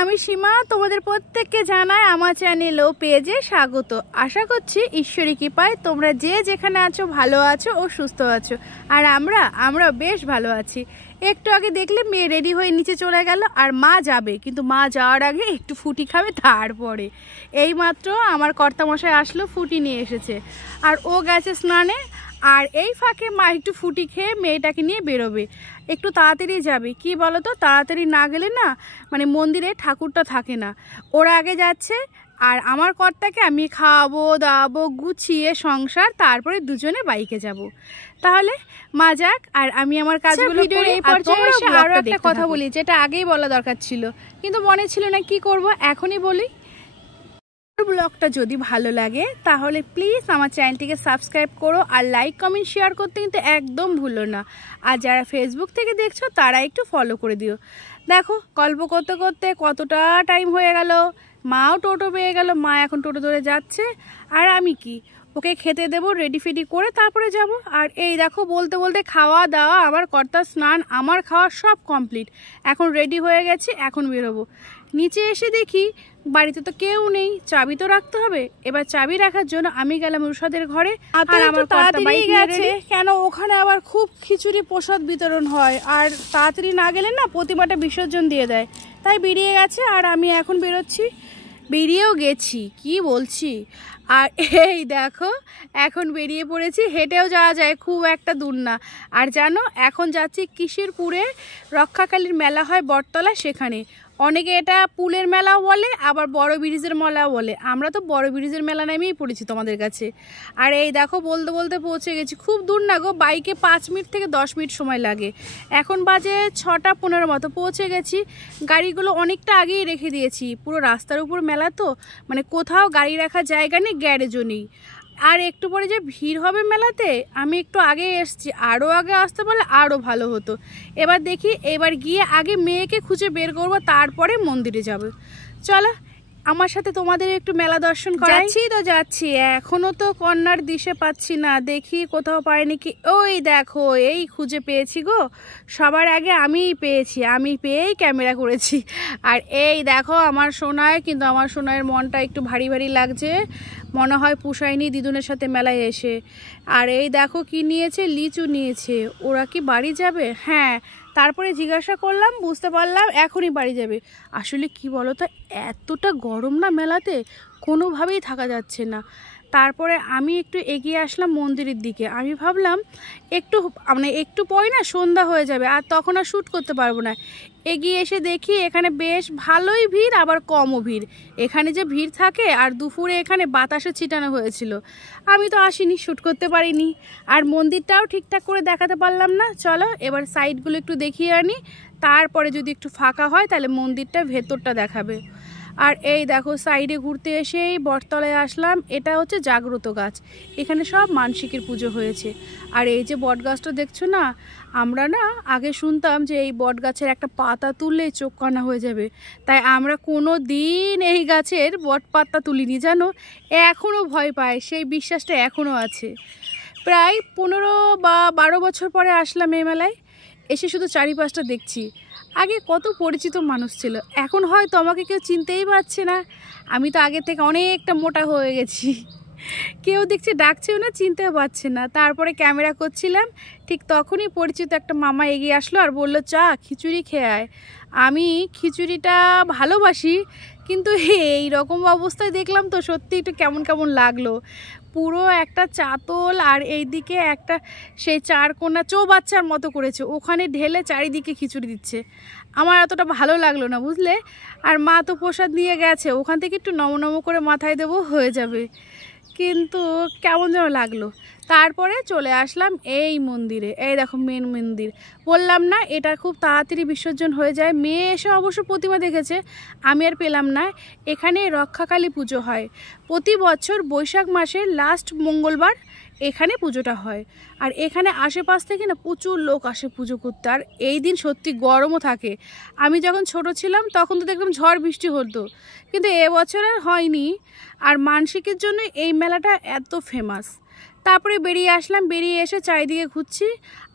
আমি সীমা তোমাদের প্রত্যেককে জানাই আমার চ্যানেল ও পেজে স্বাগত। আশা করছি ঈশ্বরী কৃপায় তোমরা যে যেখানে আছো ভালো আছো ও সুস্থ আছো। আর আমরা বেশ ভালো আছি। একটু আগে দেখলে মেয়ে রেডি হয়ে নিচে চলে গেল, আর মা যাবে, কিন্তু মা যাওয়ার আগে একটু ফুটি খাবে। তারপরে এইমাত্র আমার কর্তামশাই আসলো, ফুটি নিয়ে এসেছে, আর ও গেছে স্নানে। আর এই ফাঁকে মা একটু ফুটি খেয়ে মেয়েটাকে নিয়ে বেরোবে, একটু তাড়াতাড়ি যাবে। কি বলো তো, তাড়াতাড়ি না গেলে না মানে মন্দিরে ঠাকুরটা থাকে না। ওরা আগে যাচ্ছে, আর আমার কর্তাকে আমি খাওয়াবো দাওয়াবো গুছিয়ে সংসার, তারপরে দুজনে বাইকে যাব। তাহলে মা যাক, আর আমি আমার কাজগুলো করে এই পর্যায়ে এসে আরও একটা কথা বলি, যেটা আগেই বলা দরকার ছিল, কিন্তু মনে ছিল না। কি করব, এখনই বলি। ব্লগটা যদি ভালো লাগে তাহলে প্লিজ আমার চ্যানেলটিকে সাবস্ক্রাইব করো, আর লাইক কমেন্ট শেয়ার করতে কিন্তু একদম ভুলো না। আর যারা ফেসবুক থেকে দেখছো তারা একটু ফলো করে দিও। দেখো গল্প করতে করতে কতটা টাইম হয়ে গেল, মাও টোটো পেয়ে গেল, মা এখন টোটো ধরে যাচ্ছে, আর আমি কি ওকে খেতে দেবো, রেডি ফেডি করে তারপরে যাব। আর এই দেখো বলতে বলতে খাওয়া দাওয়া, আমার কর্তার স্নান, আমার খাওয়া সব কমপ্লিট। এখন রেডি হয়ে গেছি, এখন বেরোবো। নিচে এসে দেখি বাড়িতে তো কেউ নেই, চাবি তো রাখতে হবে। এবার চাবি রাখার জন্য আমি গেলাম রুষাদের ঘরে, আর আমার তাড়াতাড়ি গেছে, কেন ওখানে আবার খুব খিচুড়ি প্রসাদ বিতরণ হয়, আর তাড়াতাড়ি না গেলে না প্রতিমাটা বিসর্জন দিয়ে দেয়, তাই বেরিয়ে গেছে। আর আমি এখন বেরোচ্ছি, বেরিয়েও গেছি, কি বলছি। আর এই দেখো এখন বেরিয়ে পড়েছি, হেঁটেও যাওয়া যায়, খুব একটা দূর না। আর জানো এখন যাচ্ছি কিশোরপুরে, রক্ষাকালীর মেলা হয় বটতলা, সেখানে। অনেকে এটা পুলের মেলাও বলে, আবার বড় ব্রিজের মেলাও বলে। আমরা তো বড় ব্রিজের মেলা নামেই পড়েছি তোমাদের কাছে। আর এই দেখো বলতে বলতে পৌঁছে গেছি, খুব দূর না গো, বাইকে 5 মিনিট থেকে 10 মিনিট সময় লাগে। এখন বাজে 6:15 মতো, পৌঁছে গেছি। গাড়িগুলো অনেকটা আগেই রেখে দিয়েছি, পুরো রাস্তার উপর মেলা তো, মানে কোথাও গাড়ি রাখার জায়গা নেই, গ্যারেজও নেই। আর একটু পরে যে ভিড় হবে মেলাতে, আমি একটু আগে এসছি, আরও আগে আসতে পারলে আরও ভালো হতো। এবার দেখি, এবার গিয়ে আগে মেয়েকে খুঁজে বের করবো, তারপরে মন্দিরে যাব। চলো আমার সাথে তোমাদের একটু মেলা দর্শন করাই। যাচ্ছি, এখনো তো কন্যার দিশে পাচ্ছি না, দেখি কোথাও পাই নাকি। ওই দেখো, এই খুঁজে পেয়েছি গো, সবার আগে আমিই পেয়েছি, আমি পেয়েই ক্যামেরা করেছি। আর এই দেখো আমার সোনায়, কিন্তু আমার সোনায়ের মনটা একটু ভারী ভারী লাগছে, মনে হয় পুষায়নি দিদুনের সাথে মেলায় এসে। আর এই দেখো কি নিয়েছে, লিচু নিয়েছে। ওরা কি বাড়ি যাবে? হ্যাঁ, তারপরে জিজ্ঞাসা করলাম, বুঝতে পারলাম এখনই বাড়ি যাবে। আসলে কি বলো তো, এতটা গরম না মেলাতে, কোনোভাবেই থাকা যাচ্ছে না। তারপরে আমি একটু এগিয়ে আসলাম মন্দিরের দিকে। আমি ভাবলাম একটু পরে না সন্ধ্যা হয়ে যাবে, আর তখন আর শ্যুট করতে পারবো না। এগিয়ে এসে দেখি এখানে বেশ ভালোই ভিড়, আবার কমও ভিড়। এখানে যে ভিড় থাকে, আর দুপুরে এখানে বাতাসে ছিটানো হয়েছিল, আমি তো আসিনি, শ্যুট করতে পারিনি। আর মন্দিরটাও ঠিকঠাক করে দেখাতে পারলাম না। চলো এবার সাইডগুলো একটু দেখিয়ে আনি, তারপরে যদি একটু ফাঁকা হয় তাহলে মন্দিরটা ভেতরটা দেখাবে। আর এই দেখো সাইডে ঘুরতে এসেই বটতলায় আসলাম। এটা হচ্ছে জাগ্রত গাছ, এখানে সব মানসিকের পুজো হয়েছে। আর এই যে বট গাছটা দেখছো না, আমরা না আগে শুনতাম যে এই বট গাছের একটা পাতা তুললে চোখ কানা হয়ে যাবে, তাই আমরা কোনো দিন এই গাছের বট পাতা তুলিনি, জানো। এখনও ভয় পায়, সেই বিশ্বাসটা এখনও আছে। প্রায় 15 বা 12 বছর পরে আসলাম এই মেলায়, এসে শুধু চারিপাশটা দেখছি। আগে কত পরিচিত মানুষ ছিল, এখন হয়তো আমাকে কেউ চিনতেই পারছে না। আমি তো আগে থেকে অনেকটা মোটা হয়ে গেছি, কেউ দেখছে ডাকছেও না, চিনতেও পারছে না। তারপরে ক্যামেরা করছিলাম, ঠিক তখনই পরিচিত একটা মামা এগিয়ে আসলো আর বলল, চা খিচুড়ি খেয়ে আয়। আমি খিচুড়িটা ভালোবাসি, কিন্তু এই রকম অবস্থায় দেখলাম তো সত্যি একটু কেমন কেমন লাগলো। পুরো একটা চাতল, আর এইদিকে একটা সেই চারকোনা চৌবাচ্চার মতো করেছে, ওখানে ঢেলে চারিদিকে খিচুড়ি দিচ্ছে। আমার এতটা ভালো লাগলো না, বুঝলে। আর মা তো প্রসাদ নিয়ে গেছে, ওখান থেকে একটু নম করে মাথায় দেবো, হয়ে যাবে, কিন্তু কেমন যেন লাগলো। তারপরে চলে আসলাম এই মন্দিরে। এই দেখো মেন মন্দির, বললাম না এটা খুব তাড়াতাড়ি বিসর্জন হয়ে যায়। মেয়ে এসে অবশ্য প্রতিমা দেখেছে, আমি আর পেলাম না। এখানে রক্ষাকালী পুজো হয় প্রতি বছর বৈশাখ মাসের লাস্ট মঙ্গলবার, এখানে পুজোটা হয়। আর এখানে আশেপাশ থেকে না প্রচুর লোক আসে পুজো করতে, আর এই দিন সত্যি গরমও থাকে। আমি যখন ছোট ছিলাম তখন তো দেখলাম ঝড় বৃষ্টি হতো, কিন্তু এবছর আর হয়নি। আর মানসিকের জন্য এই মেলাটা এত ফেমাস। তারপরে বেরিয়ে আসলাম, বেরিয়ে এসে চারিদিকে ঘুরছি।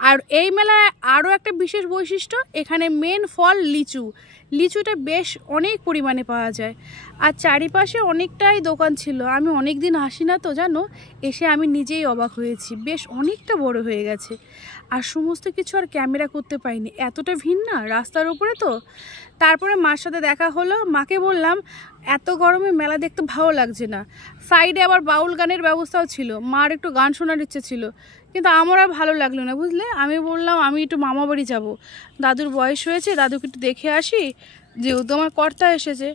আর এই মেলায় আরও একটা বিশেষ বৈশিষ্ট্য, এখানে মেন ফল লিচু। লিচুটা বেশ অনেক পরিমাণে পাওয়া যায়। আর চারিপাশে অনেকটাই দোকান ছিল। আমি অনেক দিন আসি না তো জানো, এসে আমি নিজেই অবাক হয়েছি, বেশ অনেকটা বড় হয়ে গেছে। আর সমস্ত কিছু আর ক্যামেরা করতে পারিনি, এতটা ভিড় না রাস্তার উপরে তো। তারপরে মার সাথে দেখা হলো, মাকে বললাম এত গরমে মেলা দেখতে ভালো লাগছে না। সাইডে আবার বাউল গানের ব্যবস্থাও ছিল, মার একটু গান শোনার ইচ্ছে ছিল, কিন্তু আমার আর ভালো লাগলো না বুঝলে। আমি বললাম আমি একটু মামা বাড়ি যাবো, দাদুর বয়স হয়েছে, দাদুকে একটু দেখে আসি, যেহেতু আমার কর্তা এসেছে।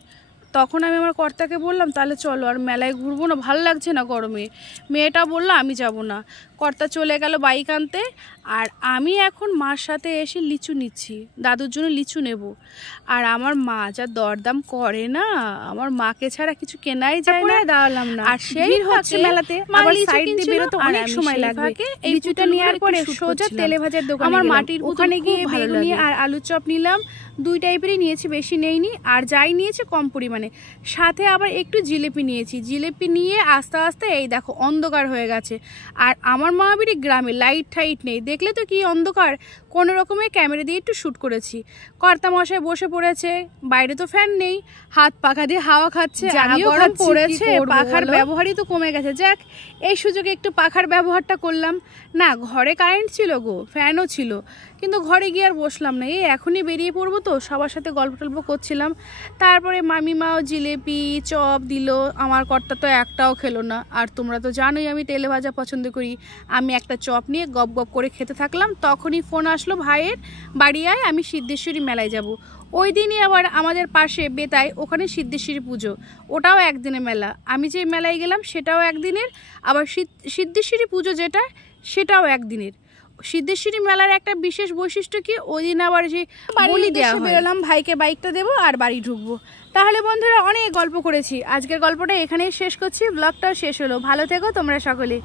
তখন আমি আমার কর্তাকে বললাম তাহলে চলো, আর মেলায় ঘুরবো না, ভালো লাগছে না গরমে। মেয়েটা বললো আমি যাব না। কর্তা চলে গেল বাইক আনতে, আর আমি এখন মার সাথে এসে লিচু নিচ্ছি, দাদুর জন্য লিচু নেব। আর আমার মা যা দরদাম করে না, আমার মাকে ছাড়া কিছু কেনাই যায় না। দাঁড়ালাম না, আর সেই হচ্ছে মেলাতে আবার সাইড দিয়ে বেরোতে অনেক সময় লাগবে। এই লিচুটা নেওয়ার পরে সোজা তেলে ভাজার দোকানে আমার মাটির ওখানে গিয়ে বেগুনি আর আলুর চপ নিলাম, 2 টাইপেরই নিয়েছি, বেশি নেইনি। আর যাই নিয়েছি কম পরিমাণে, সাথে আবার একটু জিলেপি নিয়েছি। জিলেপি নিয়ে আস্তে আস্তে এই দেখো অন্ধকার হয়ে গেছে। আর আমার মামাবাড়ি গ্রামে, লাইট টাইট নেই, দেখলে তো কি অন্ধকার। কোনো রকমে ক্যামেরা দিয়ে একটু শ্যুট করেছি। কর্তামশাই বসে পড়েছে, বাইরে তো ফ্যান নেই, হাত পাখা দিয়ে হাওয়া খাচ্ছে। গরম পড়েছে, পাখার ব্যবহারই তো কমে গেছে। যাক, এই সুযোগে একটু পাখার ব্যবহারটা করলাম। না, ঘরে কারেন্ট ছিল গো, ফ্যানও ছিল, কিন্তু ঘরে গিয়ে আর বসলাম না। এই এখনই বেরিয়ে পড়বো তো, সবার সাথে গল্প টল্প করছিলাম। তারপরে মামিমাও জিলেপি চপ দিল, আমার কর্তা তো একটাও খেলো না। আর তোমরা তো জানোই আমি তেলে ভাজা পছন্দ করি। আমি একটা চপ নিয়ে গপ গপ করে খেতে থাকলাম। তখনই ফোন আসলো ভাইয়ের, বাড়ি আয়, আমি সিদ্ধেশ্বরী মেলায় যাব। ওই দিনই আবার আমাদের পাশে বেতায়, ওখানে সিদ্ধেশ্বরী পুজো, ওটাও একদিনের মেলা। আমি যে মেলায় গেলাম সেটাও একদিনের, আবার সিদ্ধেশ্বরী পুজো যেটা সেটাও একদিনের। সিদ্ধেশ্বরী মেলার একটা বিশেষ বৈশিষ্ট্য কি, ওই দিন আবার যে বলি দেওয়া হয়। বেরোলাম, ভাইকে বাইকটা দেবো আর বাড়ি ঢুকবো। তাহলে বন্ধুরা অনেক গল্প করেছি, আজকের গল্পটা এখানেই শেষ করছি। ব্লগটাও শেষ হলো। ভালো থেকো তোমরা সকলে।